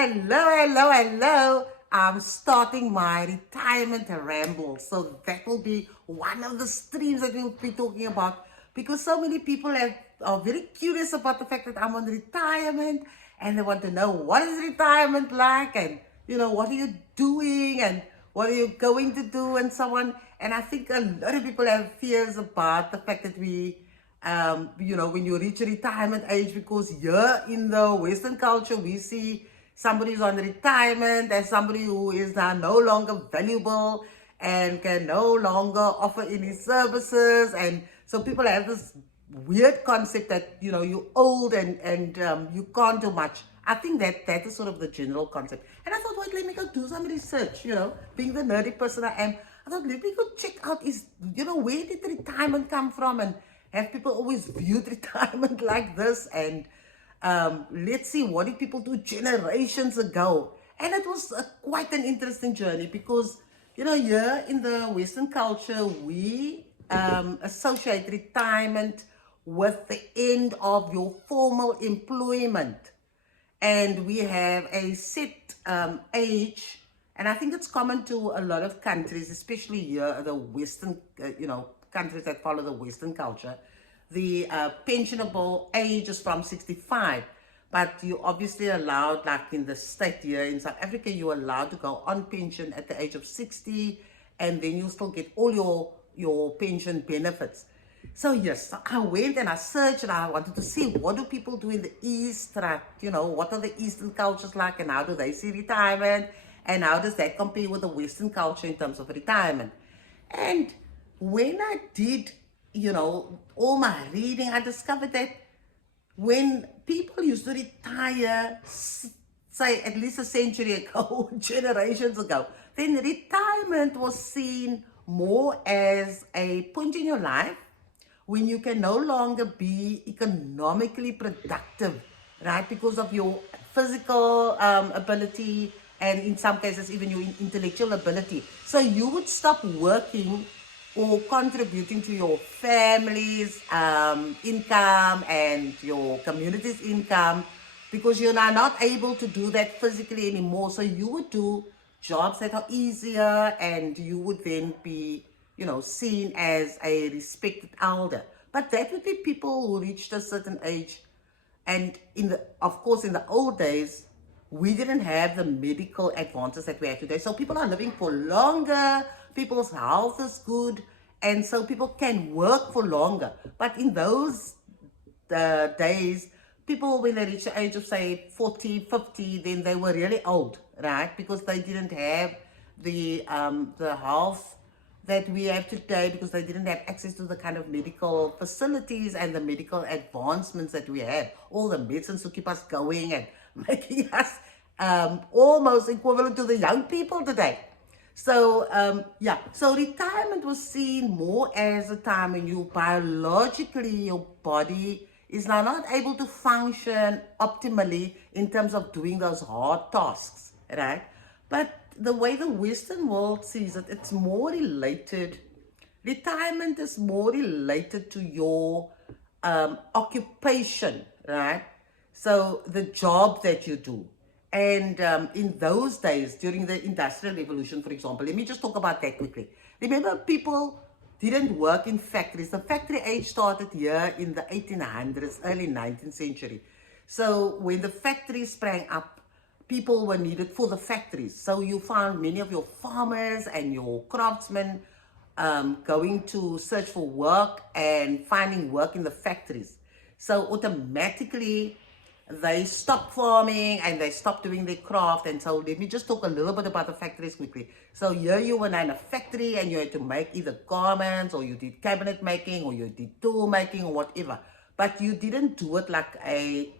Hello, hello, hello. I'm starting my retirement ramble. So that will be one of the streams that we'll be talking about because so many people are very curious about the fact that I'm on retirement and they want to know what is retirement like and, what are you doing and what are you going to do and so on. And I think a lot of people have fears about the fact that when you reach retirement age, because here in the Western culture, we see somebody who's on retirement as somebody who is now no longer valuable and can no longer offer any services. And so people have this weird concept that, you're old and you can't do much. I think that is sort of the general concept. And I thought, wait, let me go do some research, being the nerdy person I am. I thought, let me go check out where did retirement come from and have people always viewed retirement like this? And let's see, what did people do generations ago? And it was quite an interesting journey because, here in the Western culture, we associate retirement with the end of your formal employment. And we have a set age, and I think it's common to a lot of countries, especially here, the Western, countries that follow the Western culture. The pensionable age is from 65, but you obviously allowed, like in the state here in South Africa, you're allowed to go on pension at the age of 60, and then you still get all your pension benefits. So yes, I went and I searched and I wanted to see what do people do in the East, right? What are the Eastern cultures like and how do they see retirement and how does that compare with the Western culture in terms of retirement? And when I did, all my reading, I discovered that when people used to retire, say at least a century ago, generations ago, then retirement was seen more as a point in your life when you can no longer be economically productive, right? Because of your physical ability and in some cases even your intellectual ability. So you would stop working or contributing to your family's income and your community's income because you're now not able to do that physically anymore. So you would do jobs that are easier and you would then be seen as a respected elder. But that would be people who reached a certain age. And of course, in the old days, we didn't have the medical advances that we have today. So people are living for longer, people's health is good, and so people can work for longer. But in those days, people, when they reach the age of, say, 40, 50, then they were really old, right? Because they didn't have the health that we have today because they didn't have access to the kind of medical facilities and the medical advancements that we have. All the medicines to keep us going and making us almost equivalent to the young people today. So, so retirement was seen more as a time when you biologically, your body is now not able to function optimally in terms of doing those hard tasks, right? But the way the Western world sees it, it's more related. Retirement is more related to your occupation, right? So the job that you do. And in those days, during the Industrial Revolution, for example, let me just talk about that quickly. Remember, people didn't work in factories. The factory age started here in the 1800s, early 19th century. So when the factories sprang up, people were needed for the factories. So you found many of your farmers and your craftsmen going to search for work and finding work in the factories. So automatically they stopped farming and they stopped doing their craft. And so let me just talk a little bit about the factories quickly. So here you were in a factory and you had to make either garments or you did cabinet making or you did tool making or whatever. But you didn't do it like a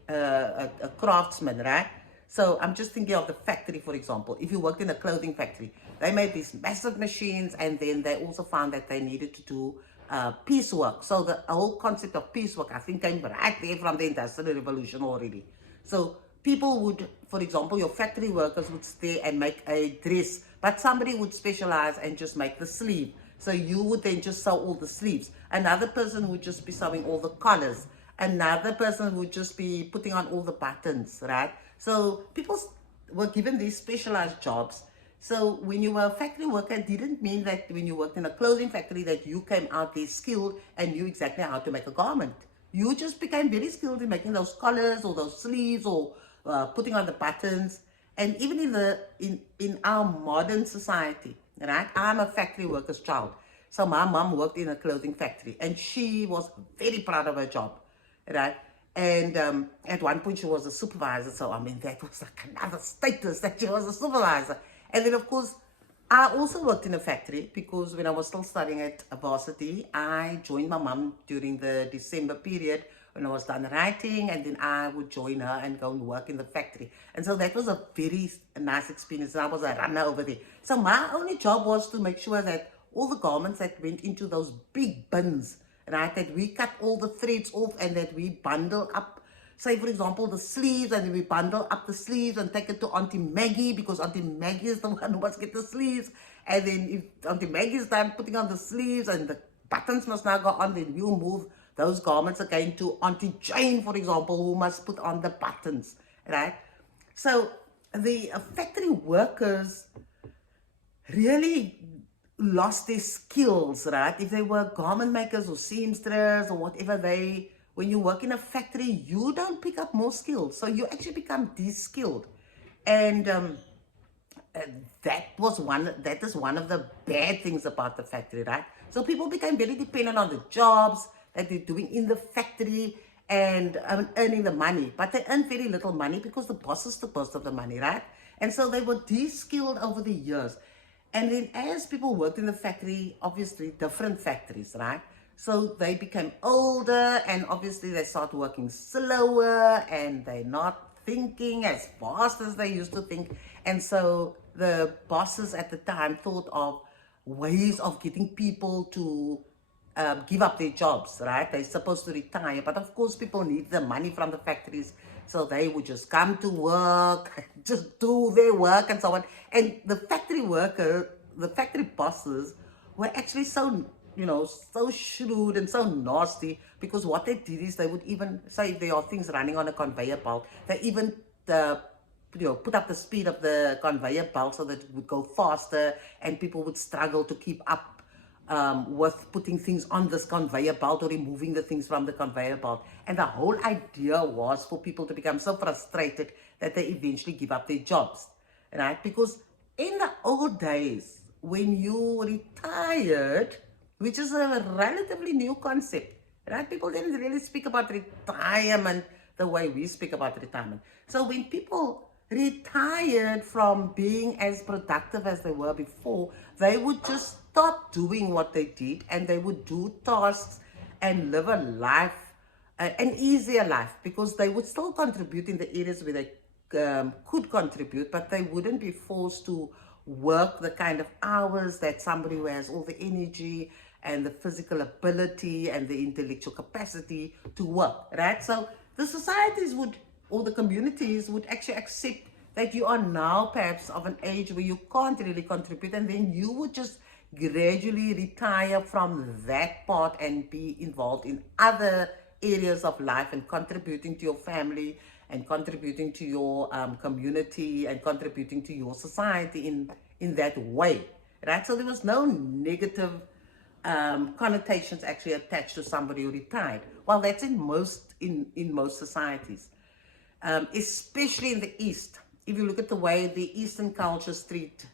craftsman, right? So I'm just thinking of the factory, for example. If you worked in a clothing factory, they made these massive machines and then they also found that they needed to do piecework. So the whole concept of piecework, I think, came right there from the Industrial Revolution already. So people would, for example, your factory workers would stay and make a dress, but somebody would specialize and just make the sleeve. So you would then just sew all the sleeves. Another person would just be sewing all the collars. Another person would just be putting on all the buttons, right? So people were given these specialized jobs. So when you were a factory worker, it didn't mean that when you worked in a clothing factory that you came out there skilled and knew exactly how to make a garment. You just became very skilled in making those collars or those sleeves or putting on the buttons. And even in our modern society, right? I'm a factory worker's child. So my mom worked in a clothing factory and she was very proud of her job, right? And at one point she was a supervisor. So, I mean, that was like another status that she was a supervisor. And then, of course, I also worked in a factory because when I was still studying at varsity, I joined my mom during the December period when I was done writing, and then I would join her and go and work in the factory. And so that was a very nice experience. And I was a runner over there. So my only job was to make sure that all the garments that went into those big bins, right, that we cut all the threads off and that we bundle up, say for example the sleeves, and then we bundle up the sleeves and take it to Auntie Maggie, because Auntie Maggie is the one who must get the sleeves. And then if Auntie Maggie is done putting on the sleeves and the buttons must now go on, then we'll move those garments again to Auntie Jane, for example, who must put on the buttons, right? So the factory workers really lost their skills, right? If they were garment makers or seamsters or whatever, when you work in a factory, you don't pick up more skills. So you actually become de-skilled. And that is one of the bad things about the factory, right? So people became very dependent on the jobs that they're doing in the factory and earning the money. But they earned very little money because the bosses took most of the money, right? And so they were de-skilled over the years. And then as people worked in the factory, obviously different factories, right? So they became older and obviously they start working slower and they're not thinking as fast as they used to think. And so the bosses at the time thought of ways of getting people to give up their jobs, right? They're supposed to retire, but of course people need the money from the factories, so they would just come to work, just do their work and so on. And the factory bosses were actually so, so shrewd and so nasty, because what they did is they would even say if there are things running on a conveyor belt, they even put up the speed of the conveyor belt so that it would go faster and people would struggle to keep up with putting things on this conveyor belt or removing the things from the conveyor belt. And the whole idea was for people to become so frustrated that they eventually give up their jobs, right? Because in the old days, when you retired, which is a relatively new concept, right? People didn't really speak about retirement the way we speak about retirement. So when people retired from being as productive as they were before, they would just stop doing what they did and they would do tasks and live a life, an easier life, because they would still contribute in the areas where they could contribute, but they wouldn't be forced to work the kind of hours that somebody who has all the energy and the physical ability and the intellectual capacity to work, right? So the societies would, or the communities would actually accept that you are now perhaps of an age where you can't really contribute, and then you would just gradually retire from that part and be involved in other areas of life and contributing to your family and contributing to your community and contributing to your society in that way, right? So there was no negative connotations actually attached to somebody who retired. Well, that's in most societies, especially in the East. If you look at the way the Eastern cultures treat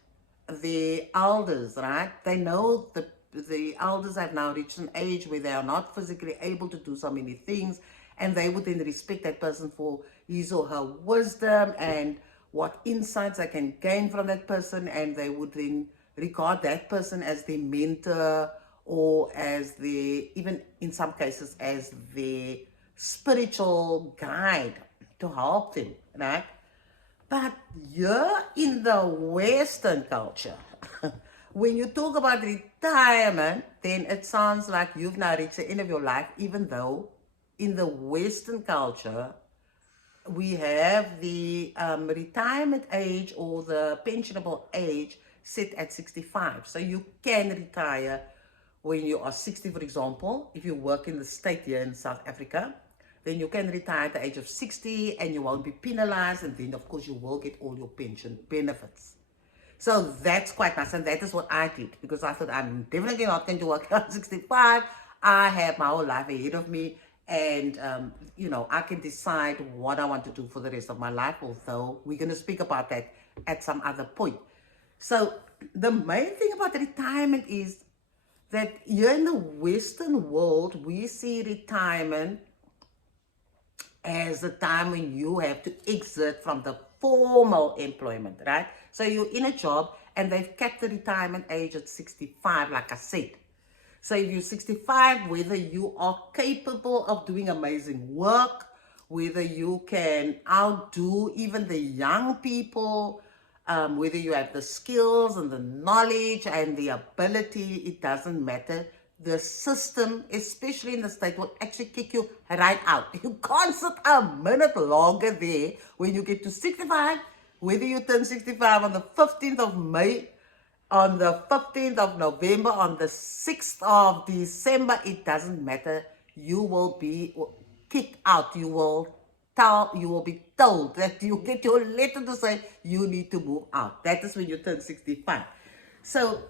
the elders, right? They know that the elders have now reached an age where they are not physically able to do so many things, and they would then respect that person for his or her wisdom and what insights they can gain from that person, and they would then regard that person as their mentor, or as even in some cases as their spiritual guide to help them, right? But here in the Western culture, when you talk about retirement, then it sounds like you've now reached the end of your life, even though in the Western culture, we have the retirement age or the pensionable age set at 65. So you can retire when you are 60, for example. If you work in the state here in South Africa, then you can retire at the age of 60 and you won't be penalized. And then, of course, you will get all your pension benefits. So that's quite nice. And that is what I did, because I thought I'm definitely not going to work at 65. I have my whole life ahead of me. And, I can decide what I want to do for the rest of my life, although we're going to speak about that at some other point. So the main thing about retirement is that here in the Western world, we see retirement as the time when you have to exit from the formal employment, right? So you're in a job and they've kept the retirement age at 65, like I said. So if you're 65, whether you are capable of doing amazing work, whether you can outdo even the young people, whether you have the skills and the knowledge and the ability, it doesn't matter. The system, especially in the state, will actually kick you right out. You can't sit a minute longer there when you get to 65, whether you turn 65 on the 15th of May, on the 15th of November, on the 6th of December, it doesn't matter. You will be kicked out. You will be told that you get your letter to say you need to move out. That is when you turn 65. So,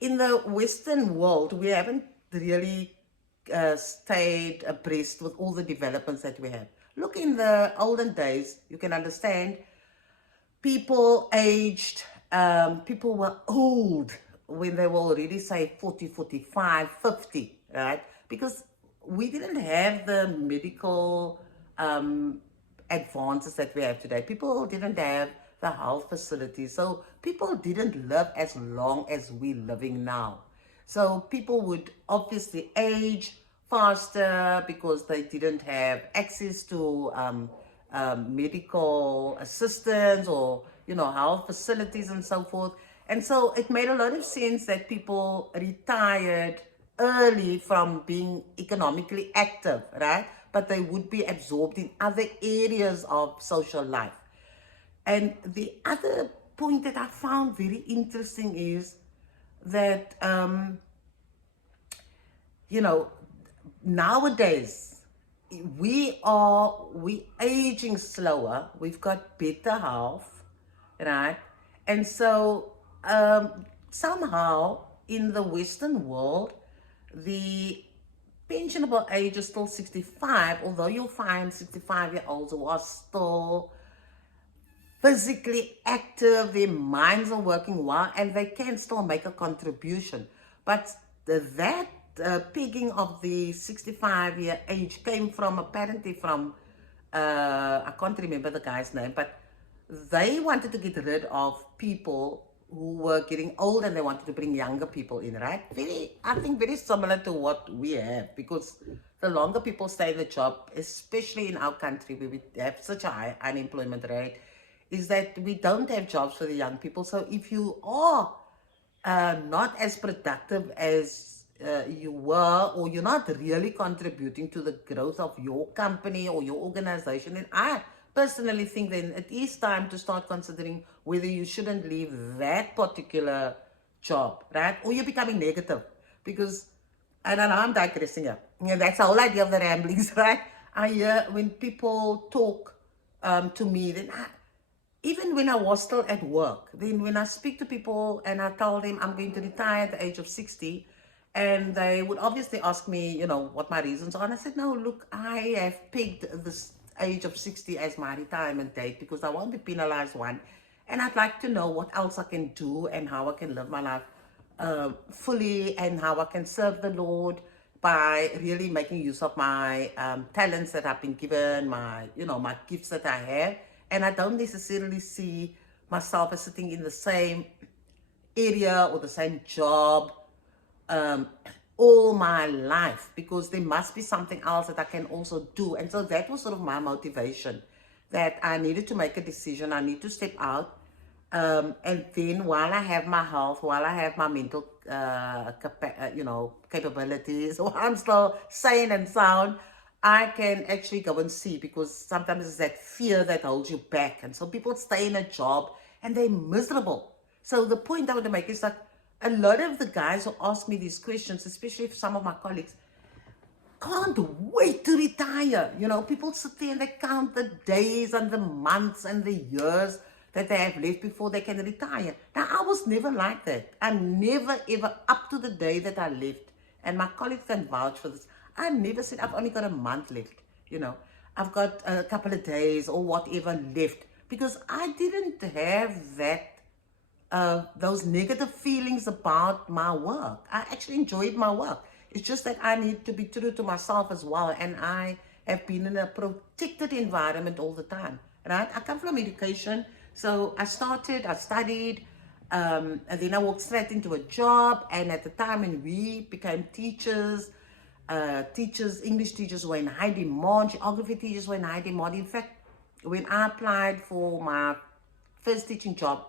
in the Western world, we haven't really stayed abreast with all the developments that we have. Look, in the olden days, you can understand, people people were old when they were already, say, 40, 45, 50, right? Because we didn't have the medical advances that we have today. People didn't have the health facilities. So people didn't live as long as we're living now. So people would obviously age faster because they didn't have access to medical assistance or, health facilities and so forth. And so it made a lot of sense that people retired early from being economically active, right? But they would be absorbed in other areas of social life. And the other point that I found very interesting is that, nowadays we aging slower. We've got better health, right? And so somehow in the Western world, the pensionable age is still 65, although you'll find 65-year-olds who are still physically active, their minds are working well, and they can still make a contribution. But that pegging of the 65-year age came from, apparently from, I can't remember the guy's name, but they wanted to get rid of people who were getting old and they wanted to bring younger people in, right? I think very similar to what we have, because the longer people stay in the job, especially in our country where we have such a high unemployment rate, is that we don't have jobs for the young people. So if you are not as productive as you were, or you're not really contributing to the growth of your company or your organization, then I personally think then it is time to start considering whether you shouldn't leave that particular job, right? Or you're becoming negative. Because, and I'm digressing here. That's the whole idea of the ramblings, right? I hear when people talk to me, then even when I was still at work, then when I speak to people and I tell them I'm going to retire at the age of 60, and they would obviously ask me, what my reasons are. And I said, no, look, I have pegged this age of 60 as my retirement date because I won't be penalized, one. And I'd like to know what else I can do and how I can live my life fully, and how I can serve the Lord by really making use of my talents that I've been given, my gifts that I have. And I don't necessarily see myself as sitting in the same area or the same job all my life, because there must be something else that I can also do. And so that was sort of my motivation, that I needed to make a decision. I need to step out. And then while I have my health, while I have my mental capabilities, while I'm still sane and sound, I can actually go and see, because sometimes it's that fear that holds you back. And so people stay in a job and they're miserable. So the point I want to make is that a lot of the guys who ask me these questions, especially some of my colleagues, can't wait to retire. You know, people sit there and they count the days and the months and the years that they have left before they can retire. Now, I was never like that. I never, ever, up to the day that I left, and my colleagues can vouch for this, I never said, I've only got a month left, you know. I've got a couple of days or whatever left, because I didn't have those negative feelings about my work. I actually enjoyed my work. It's just that I need to be true to myself as well. And I have been in a protected environment all the time, right? I come from education. So I studied, and then I walked straight into a job. And at the time when we became teachers, English teachers were in high demand, geography teachers were in high demand. In fact, when I applied for my first teaching job,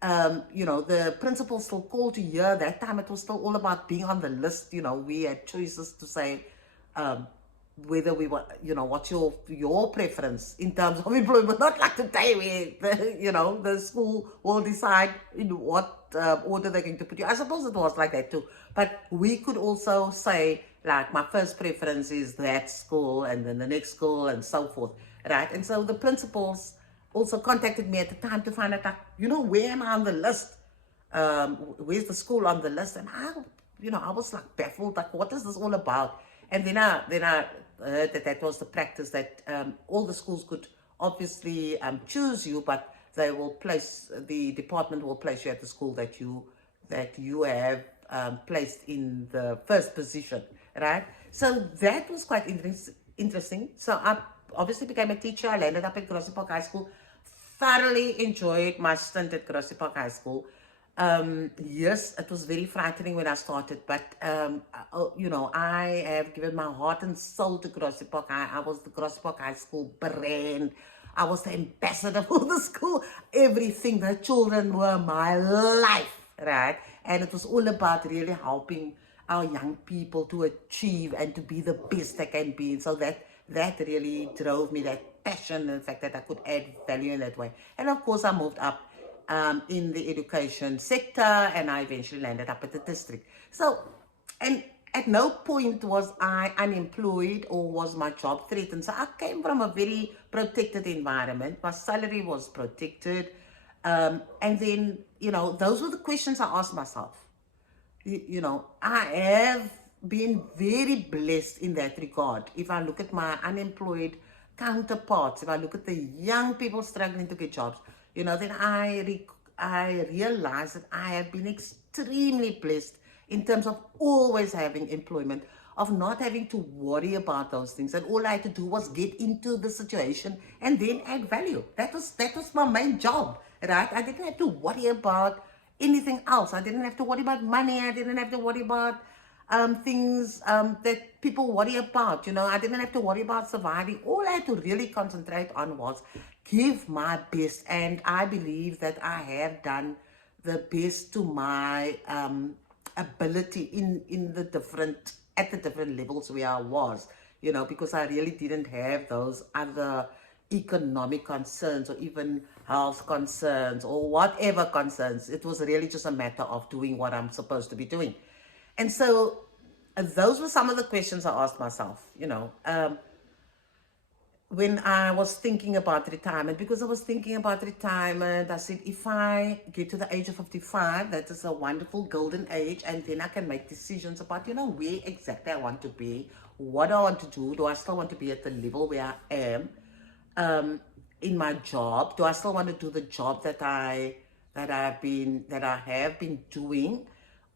the principal still called to hear. That time it was still all about being on the list. We had choices to say whether we were, what's your preference in terms of employment. Not like today where, the school will decide in what order they're going to put you. I suppose it was like that too. But we could also say, like, my first preference is that school, and then the next school, and so forth, right? And so the principals also contacted me at the time to find out, like, where am I on the list? Where's the school on the list? And I was like baffled, like, what is this all about? And then I heard that was the practice, that all the schools could obviously choose you, but the department will place you at the school that you have placed in the first position, right? So that was quite interesting. So I obviously became a teacher. I landed up at Grassy Park High School. Thoroughly enjoyed my stint at Grassy Park High School. Yes, it was very frightening when I started, but I have given my heart and soul to Grassy Park High. I was the Grassy Park High School brand. I was the ambassador for the school. Everything. The children were my life, right? And it was all about really helping our young people to achieve and to be the best they can be. So that really drove me, that passion, in fact, that I could add value in that way. And of course, I moved up in the education sector, and I eventually landed up at the district. So, and at no point was I unemployed or was my job threatened. So I came from a very protected environment. My salary was protected. And then, those were the questions I asked myself. I have been very blessed in that regard. If I look at my unemployed counterparts, if I look at the young people struggling to get jobs, then I realize that I have been extremely blessed in terms of always having employment, of not having to worry about those things. And all I had to do was get into the situation and then add value. That was my main job, right? I didn't have to worry about anything else. I didn't have to worry about money. I didn't have to worry about things that people worry about. I didn't have to worry about surviving. All I had to really concentrate on was give my best. And I believe that I have done the best to my ability in the different levels where I was, because I really didn't have those other economic concerns or even health concerns or whatever concerns. It was really just a matter of doing what I'm supposed to be doing. And so those were some of the questions I asked myself, when I was thinking about retirement. Because I was thinking about retirement, I said, if I get to the age of 55, that is a wonderful golden age, and then I can make decisions about, where exactly I want to be, what I want to do. Do I still want to be at the level where I am in my job? Do I still want to do the job that I have been doing?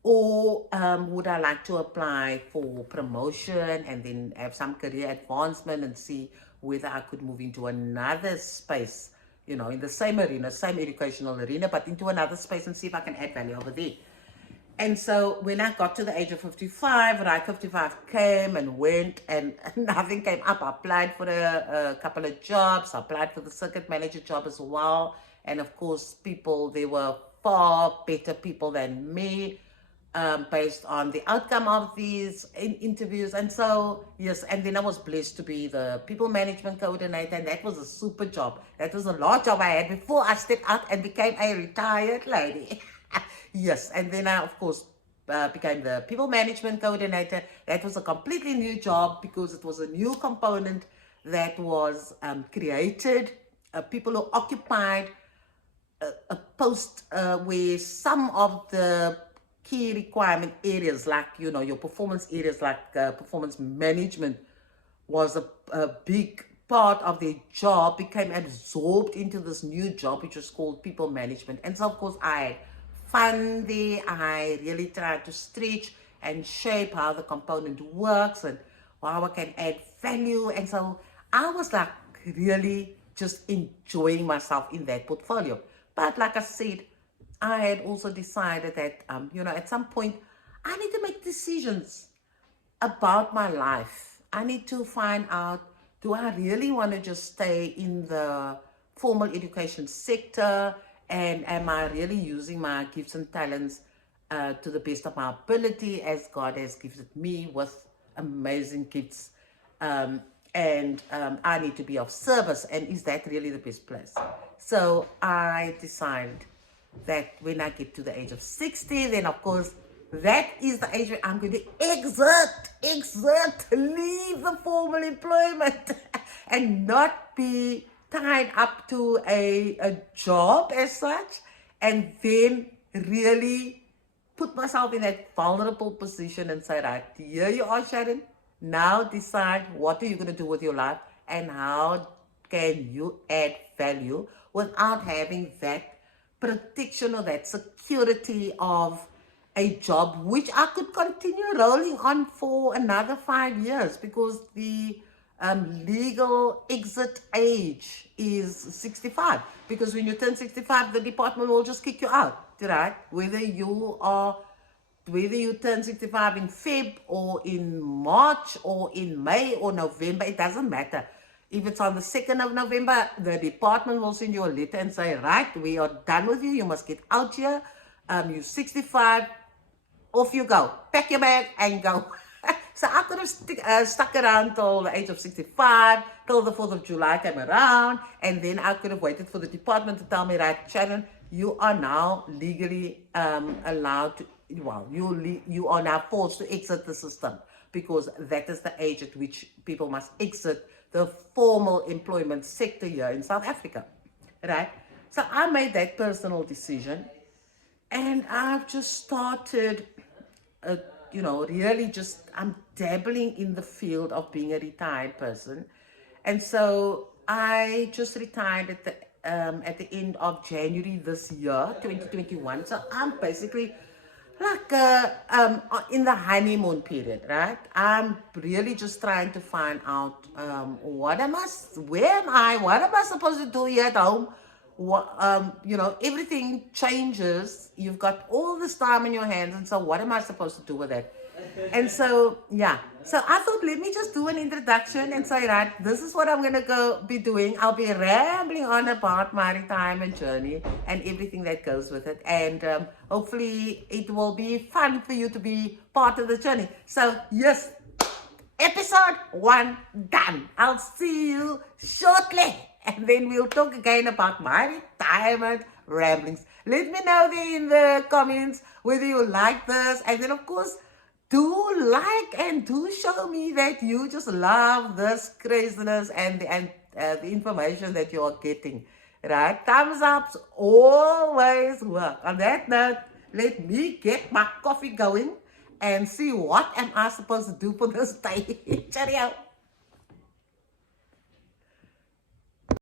Or would I like to apply for promotion and then have some career advancement and see whether I could move into another space, in the same arena, same educational arena, but into another space, and see if I can add value over there. And so when I got to the age of 55, right, 55 came and went, and nothing came up. I applied for a couple of jobs. I applied for the circuit manager job as well. And of course, there were far better people than me, based on the outcome of these interviews. And so, yes, and then I was blessed to be the people management coordinator, and that was a super job. That was a large job I had before I stepped out and became a retired lady. Yes, and then I, of course, became the people management coordinator. That was a completely new job because it was a new component that was created. People who occupied a post where some of the key requirement areas, like your performance areas, like performance management, was a big part of their job, became absorbed into this new job, which was called people management. And so, of course, I had fun there. I really tried to stretch and shape how the component works and how I can add value. And so I was like really just enjoying myself in that portfolio. But like I said, I had also decided that, at some point, I need to make decisions about my life. I need to find out, do I really want to just stay in the formal education sector? And am I really using my gifts and talents to the best of my ability, as God has gifted me with amazing gifts? And I need to be of service. And is that really the best place? So I decided that when I get to the age of 60, then of course, that is the age where I'm going to leave the formal employment and not be tied up to a job as such, and then really put myself in that vulnerable position and say, right, here you are, Sharon. Now decide what are you going to do with your life and how can you add value without having that protection or that security of a job, which I could continue rolling on for another 5 years, because the legal exit age is 65. Because when you turn 65, the department will just kick you out, right? Whether you turn 65 in Feb or in March or in May or November, it doesn't matter. If it's on the 2nd of November, the department will send you a letter and say, right, we are done with you. You must get out here. You're 65. Off you go. Pack your bag and go. So I could have stuck around till the age of 65, till the 4th of July came around, and then I could have waited for the department to tell me, right, Sharon, you are now legally allowed to, you are now forced to exit the system, because that is the age at which people must exit the formal employment sector here in South Africa, right? So I made that personal decision, and I've just started, really just, I'm dabbling in the field of being a retired person. And so I just retired at the end of January this year, 2021. So I'm basically like in the honeymoon period, right? I'm really just trying to find out where am I, what am I supposed to do here at home? Everything changes. You've got all this time in your hands, and so what am I supposed to do with it? And so, yeah. So I thought, let me just do an introduction and say, right, this is what I'm going to be doing. I'll be rambling on about my retirement journey and everything that goes with it. And hopefully it will be fun for you to be part of the journey. So, yes, episode 1 done. I'll see you shortly. And then we'll talk again about my retirement ramblings. Let me know there in the comments whether you like this. And then, of course, do like and do show me that you just love this craziness and the information that you are getting. Right? Thumbs ups always work. On that note, let me get my coffee going and see what am I supposed to do for this day. Cheerio.